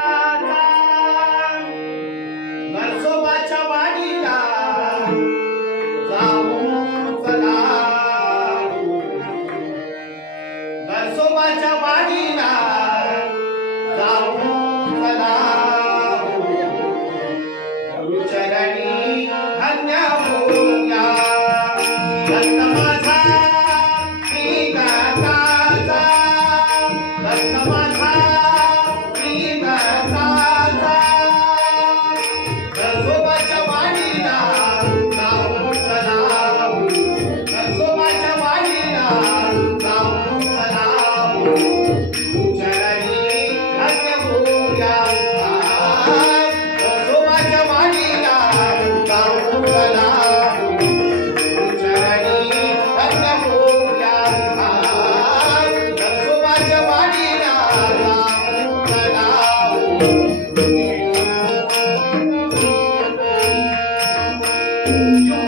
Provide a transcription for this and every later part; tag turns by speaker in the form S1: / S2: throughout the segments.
S1: Uh... Senhor.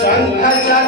S1: शंख चक्र